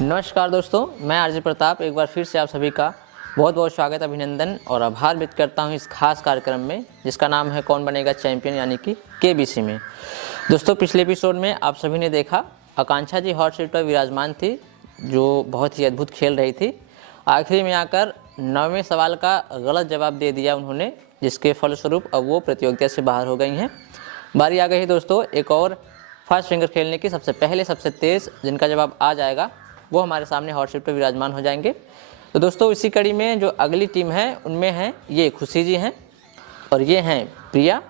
नमस्कार दोस्तों, मैं आरजे प्रताप एक बार फिर से आप सभी का बहुत बहुत स्वागत, अभिनंदन और आभार व्यक्त करता हूं इस खास कार्यक्रम में जिसका नाम है कौन बनेगा चैंपियन यानी कि केबीसी में। दोस्तों, पिछले एपिसोड में आप सभी ने देखा आकांक्षा जी हॉट सीट पर विराजमान थी जो बहुत ही अद्भुत खेल रही थी। आखिरी में आकर 9वें सवाल का गलत जवाब दे दिया उन्होंने, जिसके फलस्वरूप अब वो प्रतियोगिता से बाहर हो गई हैं। बारी आ गई है दोस्तों एक और फर्स्ट फिंगर खेलने की। सबसे पहले सबसे तेज़ जिनका जवाब आ जाएगा वो हमारे सामने हॉट सीट पर विराजमान हो जाएंगे। तो दोस्तों, इसी कड़ी में जो अगली टीम है उनमें हैं ये खुशी जी हैं, और ये हैं प्रिया,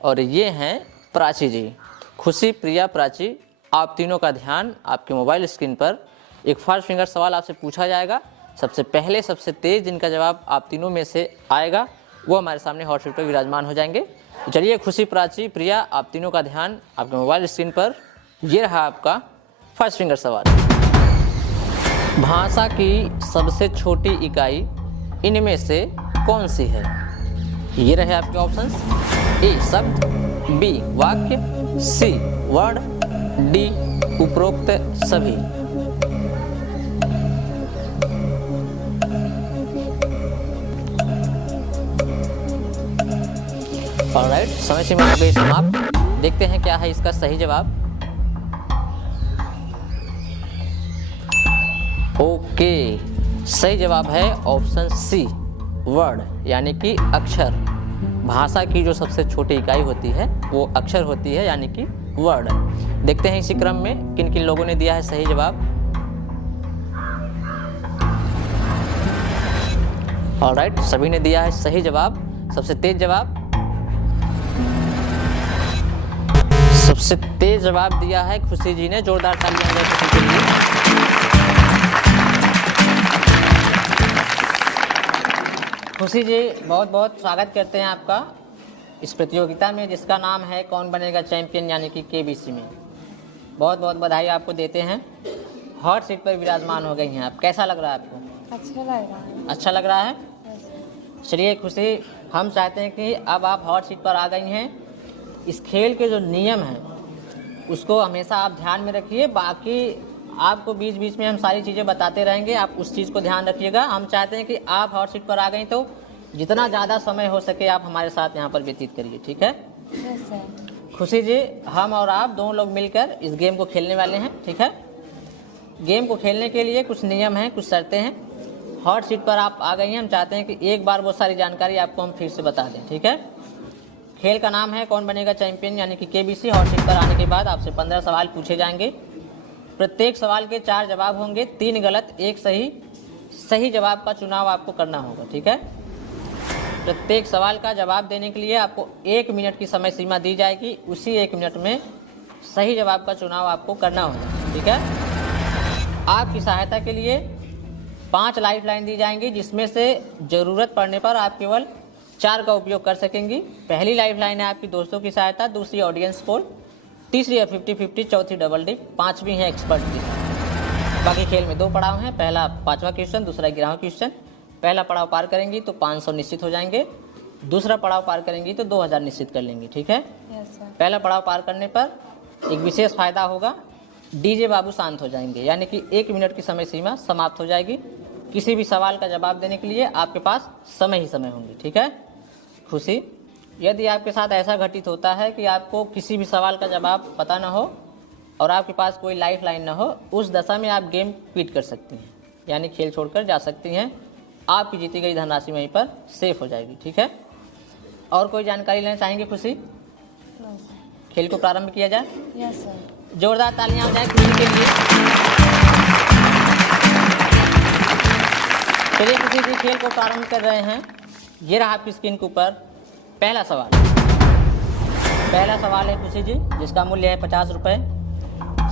और ये हैं प्राची जी। खुशी, प्रिया, प्राची, आप तीनों का ध्यान आपके मोबाइल स्क्रीन पर। एक फर्स्ट फिंगर सवाल आपसे पूछा जाएगा। सबसे पहले सबसे तेज़ जिनका जवाब आप तीनों में से आएगा वो हमारे सामने हॉट सीट पर विराजमान हो जाएंगे। तो चलिए, खुशी, प्राची, प्रिया, आप तीनों का ध्यान आपके मोबाइल स्क्रीन पर। ये रहा आपका फर्स्ट फिंगर सवाल। भाषा की सबसे छोटी इकाई इनमें से कौन सी है? ये रहे आपके ऑप्शंस। ए शब्द, बी वाक्य, सी वर्ड, डी उपरोक्त सभी। ऑलराइट, समय सीमा हो गई समाप्त। देखते हैं क्या है इसका सही जवाब। ओके, सही जवाब है ऑप्शन सी वर्ड, यानी कि अक्षर। भाषा की जो सबसे छोटी इकाई होती है वो अक्षर होती है, यानी कि वर्ड। देखते हैं इसी क्रम में किन किन लोगों ने दिया है सही जवाब। ऑलराइट, सभी ने दिया है सही जवाब। सबसे तेज जवाब, सबसे तेज जवाब दिया है खुशी जी ने। जोरदार तालियां दें खुशी के लिए। खुशी जी, बहुत बहुत स्वागत करते हैं आपका इस प्रतियोगिता में जिसका नाम है कौन बनेगा चैंपियन यानी कि केबीसी में। बहुत बहुत बधाई आपको देते हैं। हॉट सीट पर विराजमान हो गई हैं आप। कैसा लग रहा है आपको? अच्छा लग रहा है। अच्छा लग रहा है। चलिए खुशी, हम चाहते हैं कि अब आप हॉट सीट पर आ गई हैं। इस खेल के जो नियम हैं उसको हमेशा आप ध्यान में रखिए। बाकी आपको बीच बीच में हम सारी चीज़ें बताते रहेंगे, आप उस चीज़ को ध्यान रखिएगा। हम चाहते हैं कि आप हॉट सीट पर आ गई तो जितना ज़्यादा समय हो सके आप हमारे साथ यहाँ पर व्यतीत करिए, ठीक है? खुशी जी, हम और आप दोनों लोग मिलकर इस गेम को खेलने वाले हैं, ठीक है? गेम को खेलने के लिए कुछ नियम हैं, कुछ शर्तें हैं। हॉट सीट पर आप आ गई हैं, हम चाहते हैं कि एक बार वो सारी जानकारी आपको हम फिर से बता दें, ठीक है? खेल का नाम है कौन बनेगा चैंपियन यानी कि केबीसी। हॉट सीट पर आने के बाद आपसे 15 सवाल पूछे जाएंगे। प्रत्येक सवाल के 4 जवाब होंगे, 3 गलत, 1 सही। सही जवाब का चुनाव आपको करना होगा, ठीक है? प्रत्येक सवाल का जवाब देने के लिए आपको 1 मिनट की समय सीमा दी जाएगी। उसी 1 मिनट में सही जवाब का चुनाव आपको करना होगा, ठीक है? आपकी सहायता के लिए 5 लाइफ लाइन दी जाएंगी जिसमें से ज़रूरत पड़ने पर आप केवल 4 का उपयोग कर सकेंगी। पहली लाइफ लाइन है आपकी दोस्तों की सहायता, दूसरी ऑडियंस पोल, तीसरी है 50-50, चौथी डबल डिप, 5वीं है एक्सपर्ट की। बाकी खेल में 2 पड़ाव हैं, पहला 5वां क्वेश्चन, दूसरा 11वां क्वेश्चन। पहला पड़ाव पार करेंगी तो 500 निश्चित हो जाएंगे, दूसरा पड़ाव पार करेंगी तो 2000 निश्चित कर लेंगी, ठीक है? पहला पड़ाव पार करने पर एक विशेष फायदा होगा, डीजे बाबू शांत हो जाएंगे, यानी कि 1 मिनट की समय सीमा समाप्त हो जाएगी। किसी भी सवाल का जवाब देने के लिए आपके पास समय ही समय होंगे, ठीक है? खुशी, यदि आपके साथ ऐसा घटित होता है कि आपको किसी भी सवाल का जवाब पता ना हो और आपके पास कोई लाइफ लाइन ना हो, उस दशा में आप गेम क्विट कर सकती हैं, यानी खेल छोड़कर जा सकती हैं। आपकी जीती गई धनराशि वहीं पर सेफ हो जाएगी, ठीक है? और कोई जानकारी लेना चाहेंगे खुशी? खेल को प्रारंभ किया जाए? Yes sir. जोरदार तालियां हो जाए खुशी के लिए। चलिए खुशी जी, खेल को प्रारंभ कर रहे हैं। ये रहा आपकी स्क्रीन के ऊपर पहला सवाल। पहला सवाल है खुशी जी, जिसका मूल्य है 50 रुपये।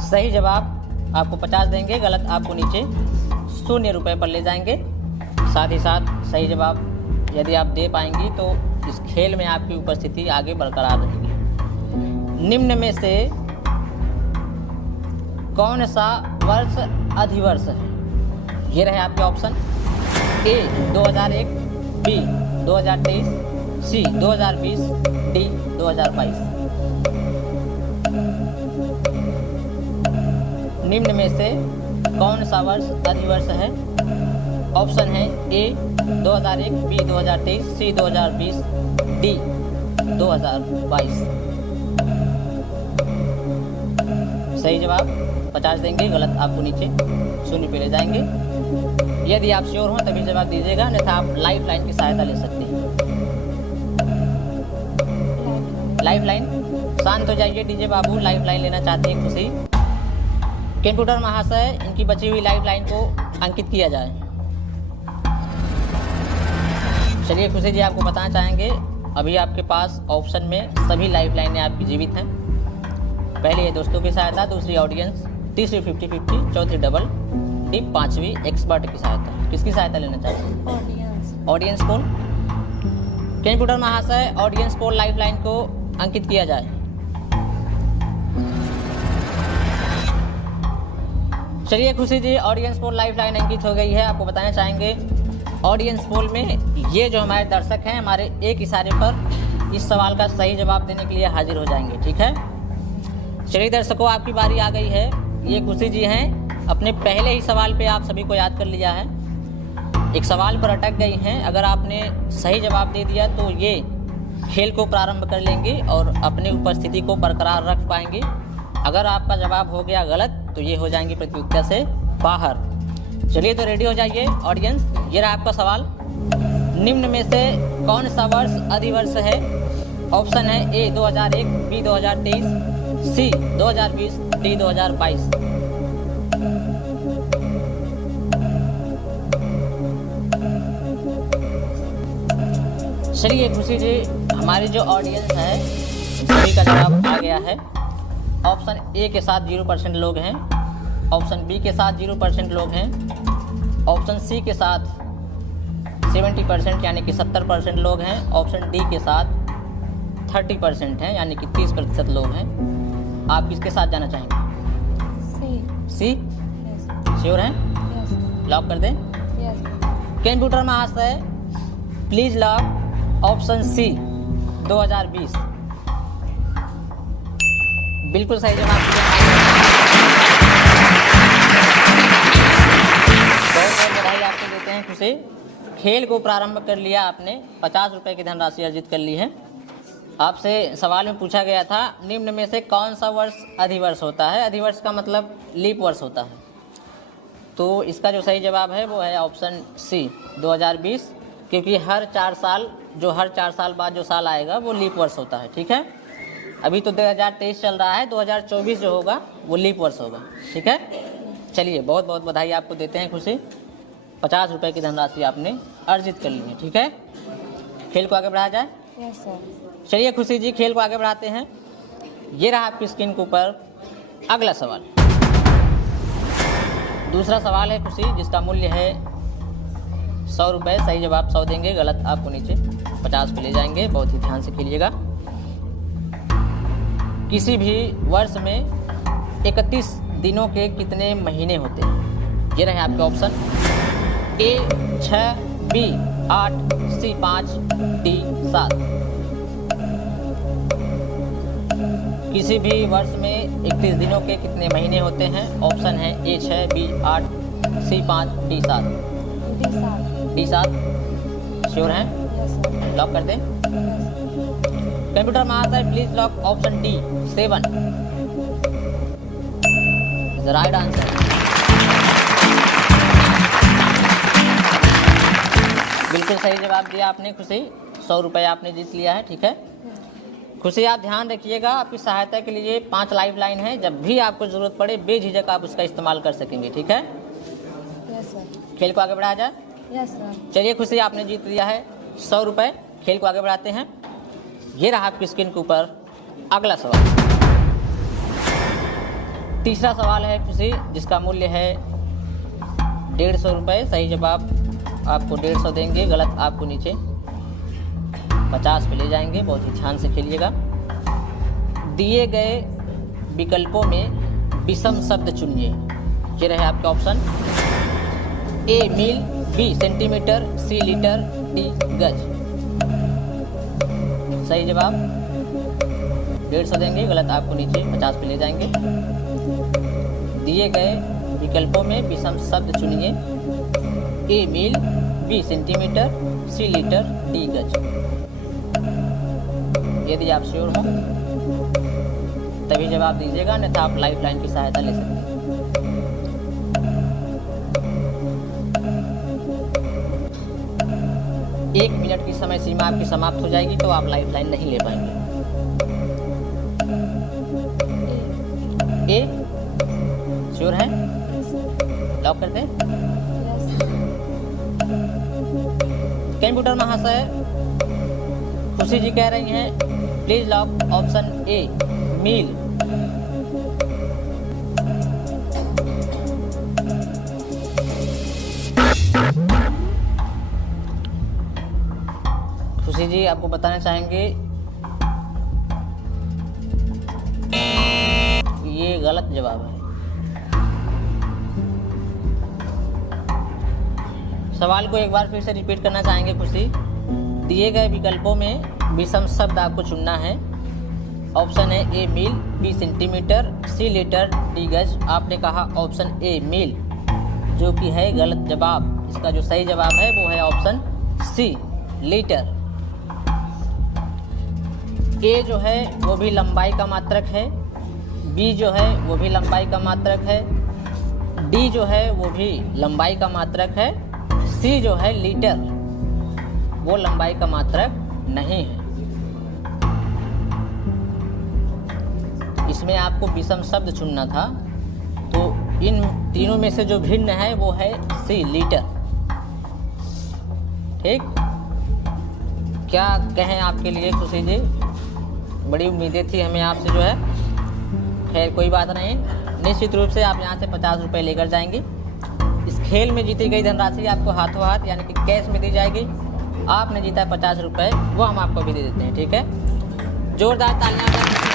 सही जवाब आपको 50 देंगे, गलत आपको नीचे 0 रुपये पर ले जाएंगे। साथ ही साथ सही जवाब यदि आप दे पाएंगी तो इस खेल में आपकी उपस्थिति आगे बरकरार रहेगी। निम्न में से कौन सा वर्ष अधिवर्ष है? ये रहे आपके ऑप्शन। ए 2001, बी 2023, सी 2020, डी 2022। निम्न में से कौन सा वर्ष अधिवर्ष है? ऑप्शन है ए 2001, बी 2023, सी 2020, डी 2022। सही जवाब 50 देंगे, गलत आपको नीचे 0 पे ले जाएंगे। यदि आप श्योर हो तभी जवाब दीजिएगा, अन्यथा आप लाइफ लाइन की सहायता ले सकते हैं। लाइफ लाइन, शांत हो जाइए डीजे बाबू, लाइफ लाइन लेना चाहते हैं खुशी। कंप्यूटर महाशय, इनकी बची हुई लाइफ लाइन को अंकित किया जाए। चलिए खुशी जी, आपको बताना चाहेंगे अभी आपके पास ऑप्शन में सभी लाइफ लाइनें आपकी जीवित हैं। पहली है दोस्तों की सहायता, दूसरी ऑडियंस, तीसरी 50-50, चौथी डबल, डी 5वीं एक्सपर्ट की सहायता। किसकी सहायता लेना चाहते हैं? ऑडियंस। Audience poll. कंप्यूटर महाशय, ऑडियंस पोल लाइफ लाइन को अंकित किया जाए। चलिए खुशी जी, ऑडियंस पोल लाइफ लाइन अंकित हो गई है। आपको बताना चाहेंगे ऑडियंस पोल में ये जो हमारे दर्शक हैं, हमारे एक इशारे पर इस सवाल का सही जवाब देने के लिए हाजिर हो जाएंगे। ठीक है, चलिए दर्शकों, आपकी बारी आ गई है। ये खुशी जी हैं, अपने पहले ही सवाल पे आप सभी को याद कर लिया है। एक सवाल पर अटक गई हैं, अगर आपने सही जवाब दे दिया तो ये खेल को प्रारंभ कर लेंगे और अपनी उपस्थिति को बरकरार रख पाएंगे। अगर आपका जवाब हो गया गलत तो ये हो जाएंगे प्रतियोगिता से बाहर। चलिए तो रेडी हो जाइए ऑडियंस, ये रहा आपका सवाल। निम्न में से कौन सा वर्ष अधिवर्ष है? ऑप्शन है ए 2001, बी 2023, सी 2020, डी 2022। चलिए खुशी जी, हमारी जो ऑडियंस है सभी का जवाब आ गया है। ऑप्शन ए के साथ 0% लोग हैं, ऑप्शन बी के साथ 0% लोग हैं, ऑप्शन सी के साथ 70% यानी कि 70% लोग हैं, ऑप्शन डी के साथ 30% हैं यानी कि 30% लोग हैं। आप किसके साथ जाना चाहेंगे? सी। श्योर हैं? लॉक कर दें? कंप्यूटर महाशय, प्लीज लॉक ऑप्शन सी 2020। बिल्कुल सही जवाब। बहुत बहुत बधाई आपको देते हैं खुशी। खेल को प्रारंभ कर लिया आपने, 50 रुपये की धनराशि अर्जित कर ली है। आपसे सवाल में पूछा गया था निम्न में से कौन सा वर्ष अधिवर्ष होता है? अधिवर्ष का मतलब लीप वर्ष होता है। तो इसका जो सही जवाब है वो है ऑप्शन सी 2020, क्योंकि हर 4 साल बाद जो साल आएगा वो लीप वर्ष होता है। ठीक है, अभी तो 2023 चल रहा है, 2024 जो होगा वो लीप वर्ष होगा। ठीक है, चलिए बहुत बहुत बधाई आपको देते हैं खुशी। 50 रुपये की धनराशि आपने अर्जित कर ली है। ठीक है, खेल को आगे बढ़ाया जाए। Yes sir. चलिए खुशी जी, खेल को आगे बढ़ाते हैं। ये रहा आपकी स्क्रीन के ऊपर अगला सवाल। दूसरा सवाल है खुशी, जिसका मूल्य है 100 रुपये। सही जवाब 100 देंगे, गलत आपको नीचे 50 पे ले जाएंगे। बहुत ही ध्यान से खेलिएगा। किसी भी वर्ष में 31 दिनों के कितने महीने होते हैं? ये रहे आपके ऑप्शन। ए 6, बी 8, सी 5, डी 7। किसी भी वर्ष में 31 दिनों के कितने महीने होते हैं? ऑप्शन है ए 6, बी 8, सी 5, डी 7। डी 7 श्योर हैं? लॉक कर दें? कंप्यूटर महाशय, please lock option D 7 the right answer. बिल्कुल सही जवाब दिया आपने खुशी। 100 रुपये आपने जीत लिया है। ठीक है खुशी, आप ध्यान रखिएगा, आपकी सहायता के लिए 5 लाइफ लाइन है। जब भी आपको जरूरत पड़े बेझिझक आप उसका इस्तेमाल कर सकेंगे। ठीक है, यस सर। खेल को आगे बढ़ाया जाए। Yes sir. चलिए खुशी, आपने जीत लिया है 100 रुपये। खेल को आगे बढ़ाते हैं। ये रहा आपकी स्क्रीन के ऊपर अगला सवाल, तीसरा सवाल है खुशी, जिसका मूल्य है 150 रुपये। सही जवाब आपको 150 देंगे, गलत आपको नीचे 50 पे ले जाएंगे। बहुत ही ध्यान से खेलिएगा। दिए गए विकल्पों में विषम शब्द चुनिए। ये रहे आपके ऑप्शन, ए मील, बी सेंटीमीटर, सी लीटर, डी गज। सही जवाब 150 देंगे, गलत आपको नीचे 50 पे ले जाएंगे। दिए गए विकल्पों में विषम शब्द चुनिए। ए मील, बी सेंटीमीटर, सी लीटर, डी गज। यदि आप श्योर हो तभी जवाब दीजिएगा, अन्यथा आप लाइफ लाइन की सहायता ले सकते हैं। एक मिनट की समय सीमा आपकी समाप्त हो जाएगी तो आप लाइफ लाइन नहीं ले पाएंगे। ए श्योर है? लॉक कर दें? कंप्यूटर महाशय खुशी जी कह रही हैं प्लीज लॉक ऑप्शन ए मील। खुशी जी आपको बताना चाहेंगे ये गलत जवाब है। सवाल को एक बार फिर से रिपीट करना चाहेंगे खुशी। दिए गए विकल्पों में विषम शब्द आपको चुनना है। ऑप्शन है ए मील, बी सेंटीमीटर, सी लीटर, डी गज। आपने कहा ऑप्शन ए मील, जो कि है गलत जवाब। इसका जो सही जवाब है वो है ऑप्शन सी लीटर। ए जो है वो भी लंबाई का मात्रक है, बी जो है वो भी लंबाई का मात्रक है, डी जो है वो भी लंबाई का मात्रक है, सी जो है लीटर वो लंबाई का मात्रक नहीं है। इसमें आपको विषम शब्द चुनना था, तो इन तीनों में से जो भिन्न है वो है सी लीटर। ठीक, क्या कहें आपके लिए खुशी जी? बड़ी उम्मीदें थी हमें आपसे जो है। खैर कोई बात नहीं, निश्चित रूप से आप यहाँ से 50 रुपये लेकर जाएंगे। इस खेल में जीती गई धनराशि आपको हाथों हाथ यानी कि कैश में दी जाएगी। आपने जीता है 50 रुपये, वो हम आपको भी दे देते हैं। ठीक है, जोरदार तालियां।